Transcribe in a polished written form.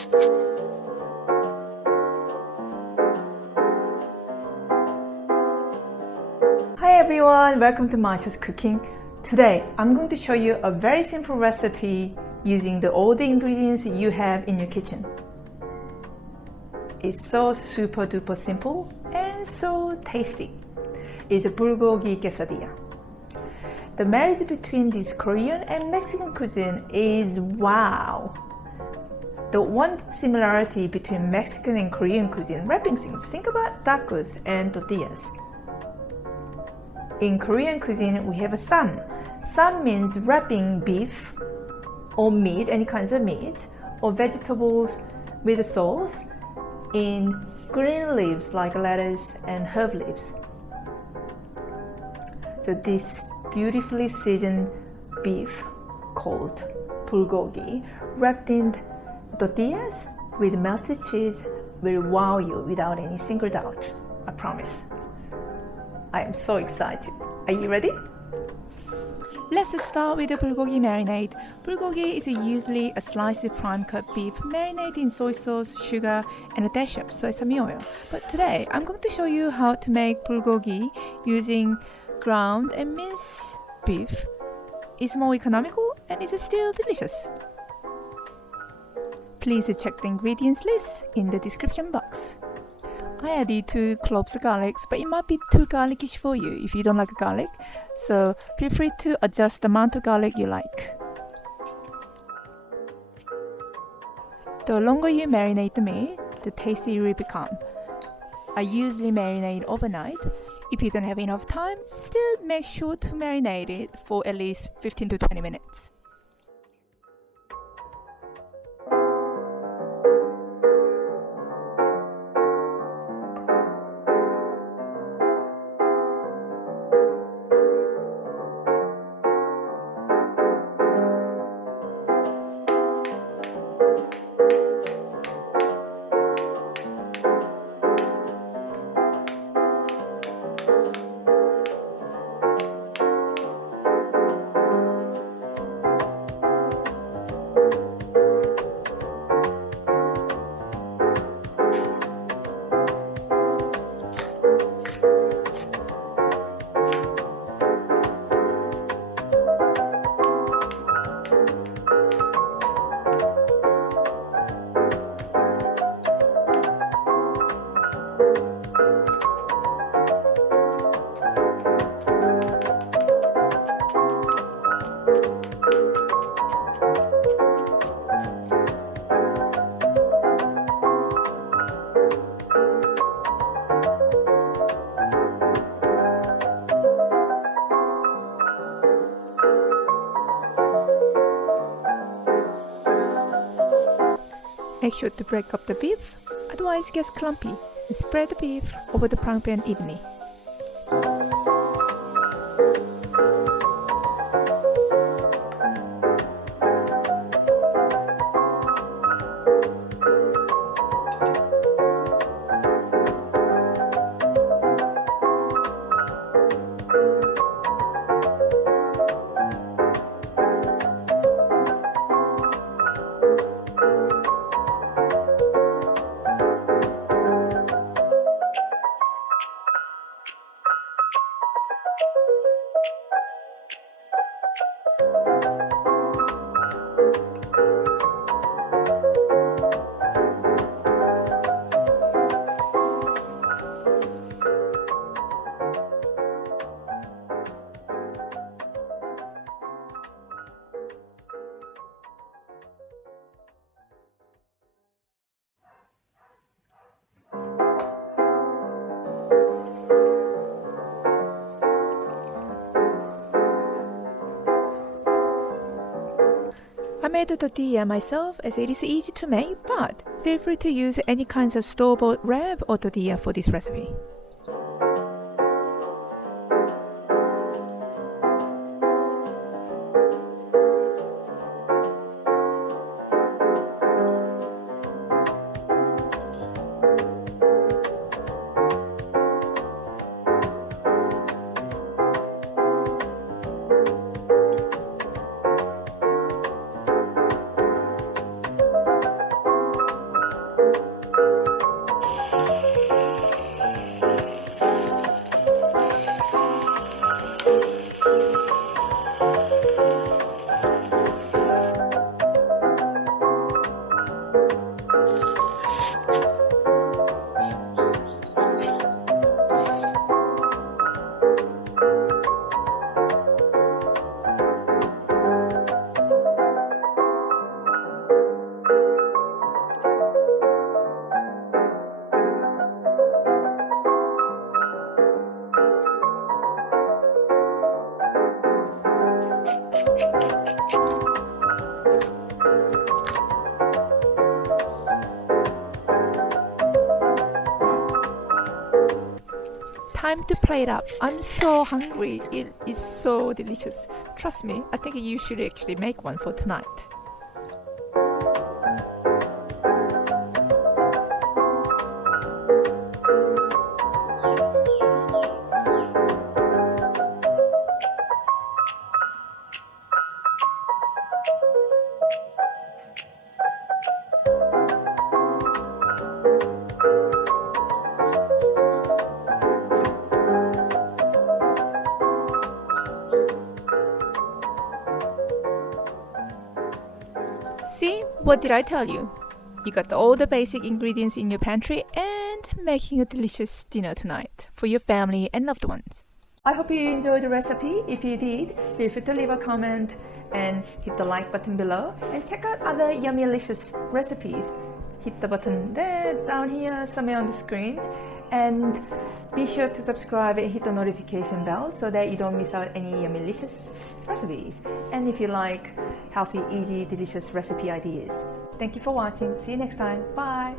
Hi everyone, welcome to Marcia's Cooking. Today I'm going to show you a very simple recipe using all the ingredients you have in your kitchen. It's so super duper simple and so tasty. It's a Bulgogi Quesadilla. The marriage between this Korean and Mexican cuisine is wow. The one similarity between Mexican and Korean cuisine, wrapping things. Think about tacos and tortillas. In Korean cuisine, we have a 쌈. 쌈 means wrapping beef or meat, any kinds of meat, or vegetables with a sauce in green leaves like lettuce and herb leaves. So this beautifully seasoned beef called bulgogi, wrapped in tortillas with melted cheese, will wow you without any single doubt. I promise. I am so excited. Are you ready? Let's start with the bulgogi marinade. Bulgogi is usually a sliced prime cut beef marinated in soy sauce, sugar, and a dash of sesame oil. But today, I'm going to show you how to make bulgogi using ground and minced beef. It's more economical and it's still delicious. Please check the ingredients list in the description box. I added 2 cloves of garlic, but it might be too garlickish for you if you don't like garlic, so feel free to adjust the amount of garlic you like. The longer you marinate the meat, the tastier it will become. I usually marinate overnight. If you don't have enough time, still make sure to marinate it for at least 15 to 20 minutes. Make sure to break up the beef, otherwise it gets clumpy, and spread the beef over the frying pan evenly. I made the tortilla myself as it is easy to make, but feel free to use any kinds of store-bought wrap or tortilla for this recipe. time to plate up. I'm so hungry. It is so delicious. Trust me, I think you should actually make one for tonight. See, what did I tell you? You got all the basic ingredients in your pantry and making a delicious dinner tonight for your family and loved ones. I hope you enjoyed the recipe. If you did, feel free to leave a comment and hit the like button below and check out other yummy delicious recipes. Hit the button there down here somewhere on the screen, and be sure to subscribe and hit the notification bell so that you don't miss out any yummy delicious recipes. And if you like healthy, easy, delicious recipe ideas. Thank you for watching. See you next time. Bye.